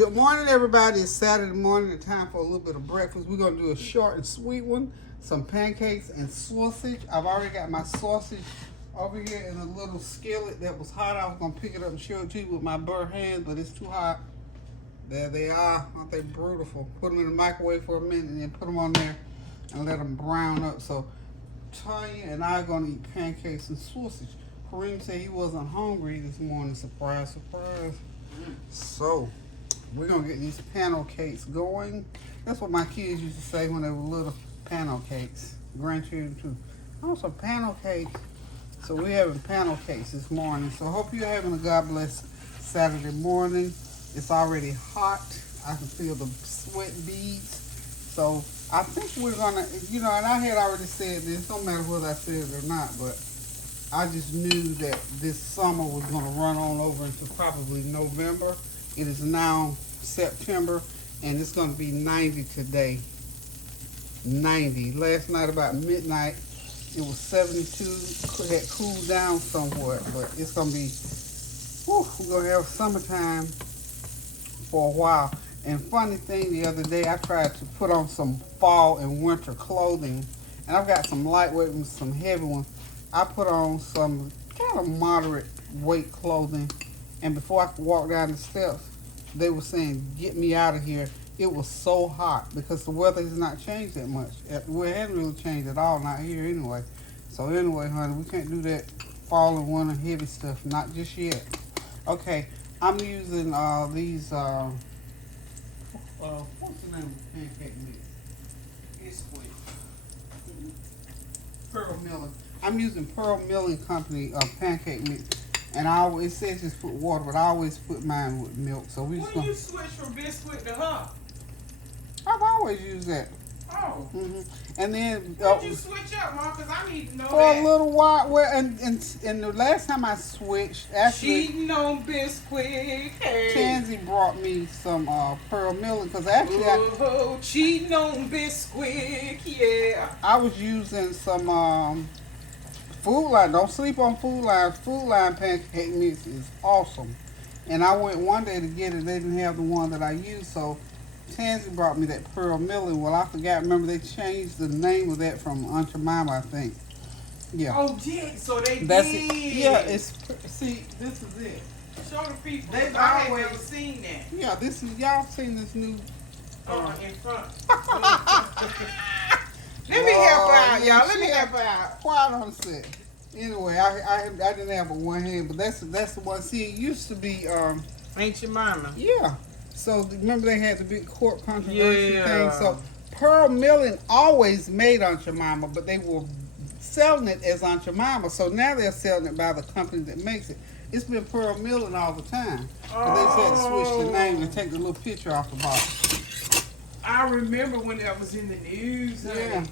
Good morning, everybody. It's Saturday morning and time for a little bit of breakfast. We're going to do a short and sweet one. Some pancakes and sausage. I've already got my sausage over here in a little skillet that was hot. I was going to pick it up and show it to you with my bare hands, but it's too hot. There they are. Aren't they beautiful? Put them in the microwave for a minute and then put them on there and let them brown up. So Tanya and I are going to eat pancakes and sausage. Kareem said he wasn't hungry this morning. Surprise, surprise. So we're going to get these panel cakes going. That's what my kids used to say when they were little. Panel cakes. Grandchildren too. Oh, some panel cakes. So we're having panel cakes this morning. So hope you're having a God bless Saturday morning. It's already hot. I can feel the sweat beads. So I think we're going to, and I had already said this. No matter whether I said it or not, but I just knew that this summer was going to run on over into probably November. It is now September, and it's going to be 90 today. 90. Last night about midnight, it was 72. It had cooled down somewhat, but it's going to be, we're going to have summertime for a while. And funny thing, the other day, I tried to put on some fall and winter clothing, and I've got some lightweight and some heavy ones. I put on some kind of moderate weight clothing, and before I could walk down the steps, they were saying, get me out of here. It was so hot because the weather has not changed that much. Well, it hasn't really changed at all, not here anyway. So anyway, honey, we can't do that fall and winter heavy stuff, not just yet. Okay, I'm using these, what's the name of the pancake mix? Biscuit. Pearl Milling. I'm using Pearl Milling Company pancake mix. And it says just put water, but I always put mine with milk. So we just when you switch from biscuit to her? I've always used that. Oh. And then Why'd you switch up, Mom? Because I need to know for that. a little while. Well, and the last time I switched, actually, Cheating on biscuit. Hey. Tansy brought me some Pearl Milling because actually cheating on biscuit. Yeah. I was using some Food Line. Don't sleep on Food Line. Food Line pancake mix is awesome. And I went one day to get it. They didn't have the one that I used, so Tansy brought me that Pearl Milling. Well, I forgot. Remember, they changed the name of that from Aunt Jemima, I think. Yeah. Oh, yeah. So they That's did. it. Yeah, see, this is it. Show the people. They've I had always never seen that. Yeah, this is, y'all seen this new. In front. Let me help her out, y'all. Let me help her out. Quiet on the set. Anyway, I didn't have but one hand, but that's the one. See, it used to be Ain't your mama? Yeah. So remember they had the big court controversy thing. So Pearl Milling always made Aunt Jemima, but they were selling it as Aunt Jemima. So now they're selling it by the company that makes it. It's been Pearl Milling all the time. But they said switch the name and take the little picture off the box. I remember when that was in the news. Yeah.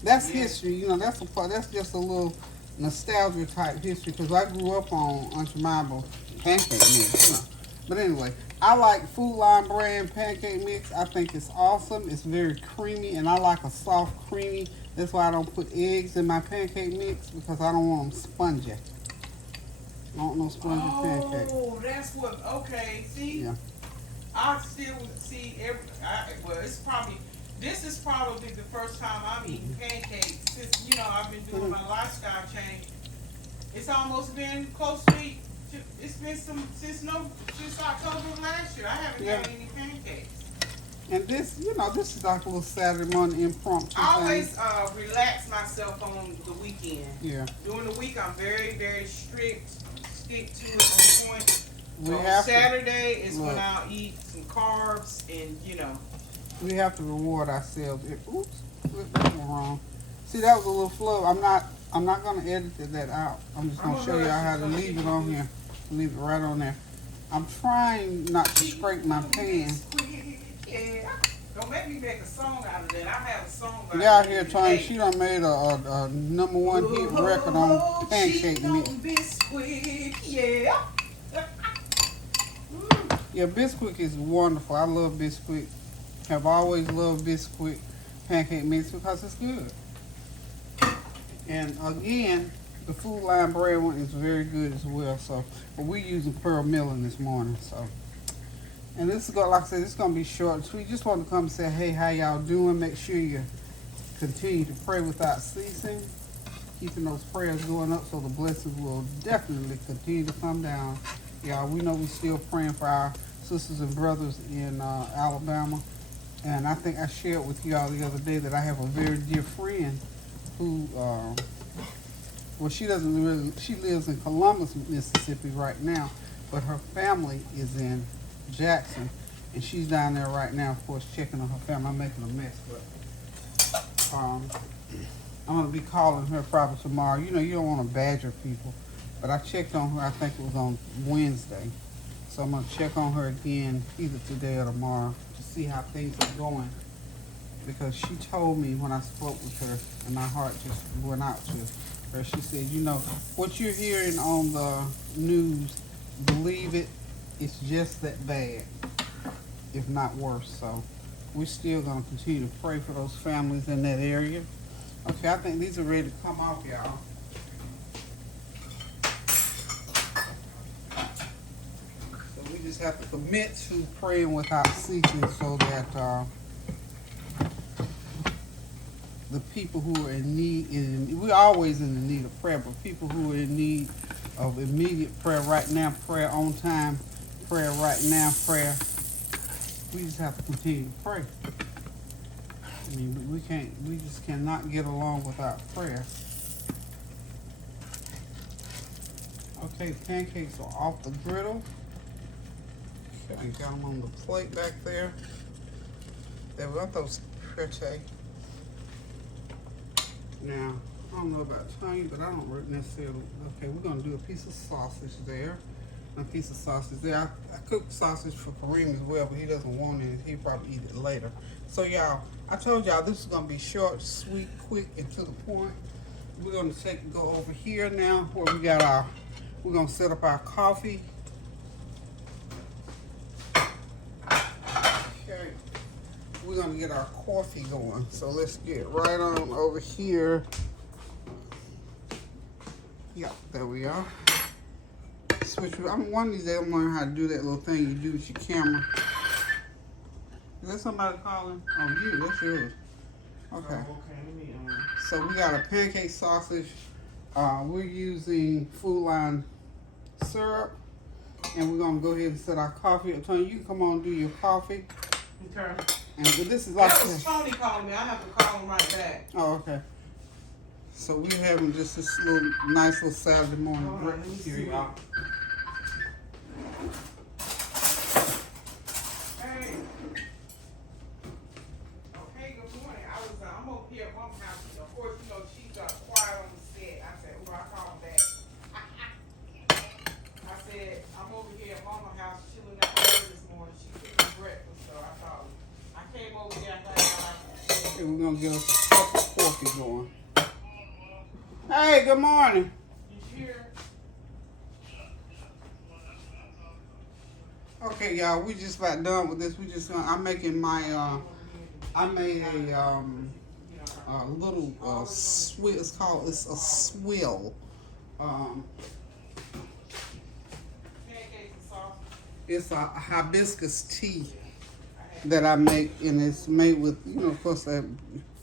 That's history, that's just a little nostalgia type history because I grew up on Aunt Jemima pancake mix. But anyway, I like Food Line brand pancake mix. I think it's awesome. It's very creamy, and I like a soft, creamy. That's why I don't put eggs in my pancake mix because I don't want them spongy. I don't want no spongy pancake. Oh, that's what. Okay, see. Yeah. I still see this is probably the first time I'm eating pancakes since I've been doing my lifestyle change. It's almost been close to it's been since October of last year. I haven't had any pancakes. And this is like a little Saturday morning impromptu I always relax myself on the weekend. Yeah. During the week, I'm very, very strict. Stick to it on point. So Saturday is when I'll eat some carbs and We have to reward ourselves. Oops, that went wrong. See, that was a little flow. I'm not gonna edit that out. I'm just gonna show y'all how to leave it on here. Leave it right on there. I'm trying not to scrape my pan. Yeah. Don't make me make a song out of that. I have a song about Y'all here trying. She done made a #1 hit record on pancake mix. Yeah. Yeah, Bisquick is wonderful. I love Bisquick. Have always loved Bisquick pancake mix because it's good. And again, the Food Line bread one is very good as well. So, but we're using Pearl Milling this morning. So, And this is going, like I said, it's gonna be short and sweet. Just want to come and say, hey, how y'all doing? Make sure you continue to pray without ceasing, keeping those prayers going up so the blessings will definitely continue to come down. Y'all, we know we're still praying for our sisters and brothers in Alabama. And I think I shared with y'all the other day that I have a very dear friend who, well, she lives in Columbus, Mississippi right now, but her family is in Jackson, and she's down there right now, of course, checking on her family. I'm making a mess, but I'm going to be calling her probably tomorrow. You know, you don't want to badger people, but I checked on her, I think it was on Wednesday. So I'm going to check on her again either today or tomorrow to see how things are going. Because she told me when I spoke with her, and my heart just went out to her. She said, you know, what you're hearing on the news, believe it, it's just that bad, if not worse. So we're still going to continue to pray for those families in that area. Okay, I think these are ready to come off, y'all. We just have to commit to praying without ceasing so that the people who are in need, we're always in the need of prayer, but people who are in need of immediate prayer right now, prayer on time, prayer right now, prayer, we just have to continue to pray. I mean, we just cannot get along without prayer. Okay, pancakes are off the griddle. I got them on the plate back there. They were those pretty. Now, I don't know about Tony, but I don't necessarily. Okay, we're gonna do a piece of sausage there. A piece of sausage there. I cooked sausage for Kareem as well, but he doesn't want it. He'll probably eat it later. So y'all, I told y'all this is gonna be short, sweet, quick, and to the point. We're gonna go over here now where we got we're gonna set up our coffee. Okay, we're gonna get our coffee going. So let's get right on over here. Yep, there we are. Switch. One of these days I'm learning how to do that little thing you do with your camera. Is that somebody calling? Oh, you. That's yours. Okay. So we got a pancake sausage. We're using Food Line syrup, and we're gonna go ahead and set our coffee up. Tony, you can come on and do your coffee. Okay. And this is like that was Tony calling me. I have to call him right back. Oh, okay. So we're having just this little nice little Saturday morning breakfast here, y'all. Hey. Okay, good morning. I'm over here at Mom's house. Of course, you know, she got quiet on the set. I said, oh, I called back. I said, I'm over here at Mama's house chilling out there this morning. She cooking breakfast, so I thought I came over there. I thought Okay, we're gonna get us a cup of coffee going. Hey, good morning. you here? Okay, y'all, we just about done with this. I'm making my I made a little swill. It's a swill. It's a hibiscus tea that I make, and it's made with, you know, of course,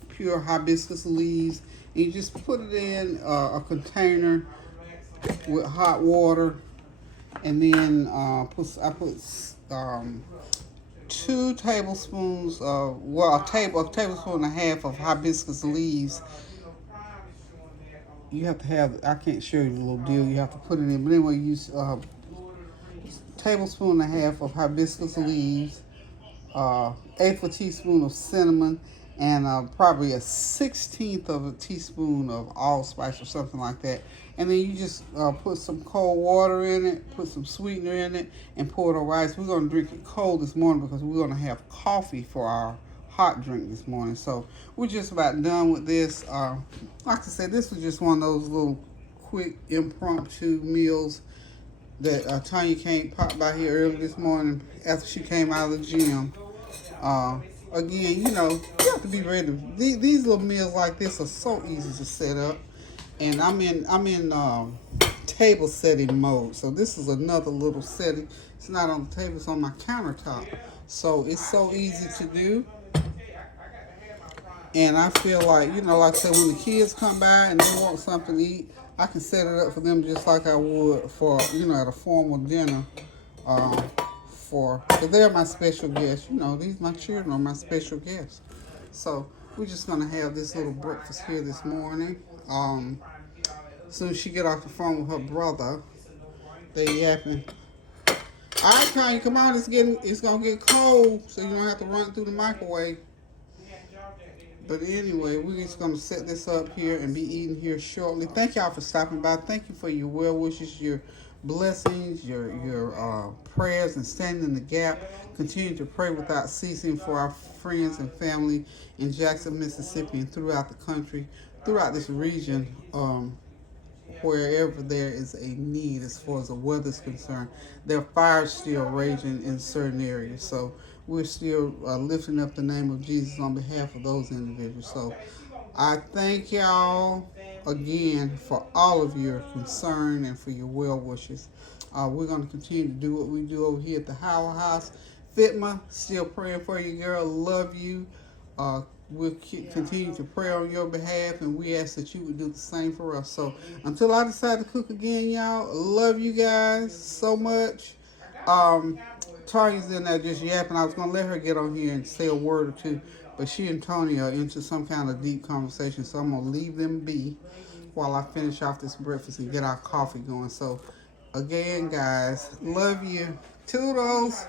pure hibiscus leaves. And you just put it in a container with hot water, and then I put 2 tablespoons of, well, a tablespoon and a half of hibiscus leaves. You have to have, I can't show you the little deal, you have to put it in, but anyway, use tablespoon and a half of hibiscus leaves, 1/8 of a teaspoon of cinnamon, and probably a 1/16 of a teaspoon of allspice or something like that. And then you just put some cold water in it, put some sweetener in it, and pour it over ice. We're going to drink it cold this morning because we're going to have coffee for our hot drink this morning. So we're just about done with this. Like I said, this was just one of those little quick impromptu meals that Tanya popped by here early this morning after she came out of the gym. Again, you know, you have to be ready. These little meals like this are so easy to set up, and I'm in table setting mode. So this is another little setting. It's not on the table, it's on my countertop. So it's so easy to do. And I feel like, you know, like I said, when the kids come by and they want something to eat, I can set it up for them just like I would for, you know, at a formal dinner. Because they're my special guests. You know, my children are my special guests. So we're just going to have this little breakfast here this morning. As soon as she get off the phone with her brother, they yapping. All right, Tanya, come on. It's gonna get cold, so you don't have to run through the microwave. But anyway, we're just gonna set this up here and be eating here shortly. Thank y'all for stopping by. Thank you for your well wishes, your blessings, your prayers, and standing in the gap. Continue to pray without ceasing for our friends and family in Jackson, Mississippi, and throughout the country, throughout this region. Wherever there is a need as far as the weather's concerned. There are fires still raging in certain areas. So we're still lifting up the name of Jesus on behalf of those individuals. So I thank y'all again for all of your concern and for your well wishes. We're going to continue to do what we do over here at the Howell House. Fitma, still praying for you, girl. Love you. We'll continue to pray on your behalf, and we ask that you would do the same for us. So until I decide to cook again, y'all, love you guys so much. Tanya's in there just yapping. I was going to let her get on here and say a word or two, but she and Tony are into some kind of deep conversation, so I'm going to leave them be while I finish off this breakfast and get our coffee going. So again, guys, love you. Toodles.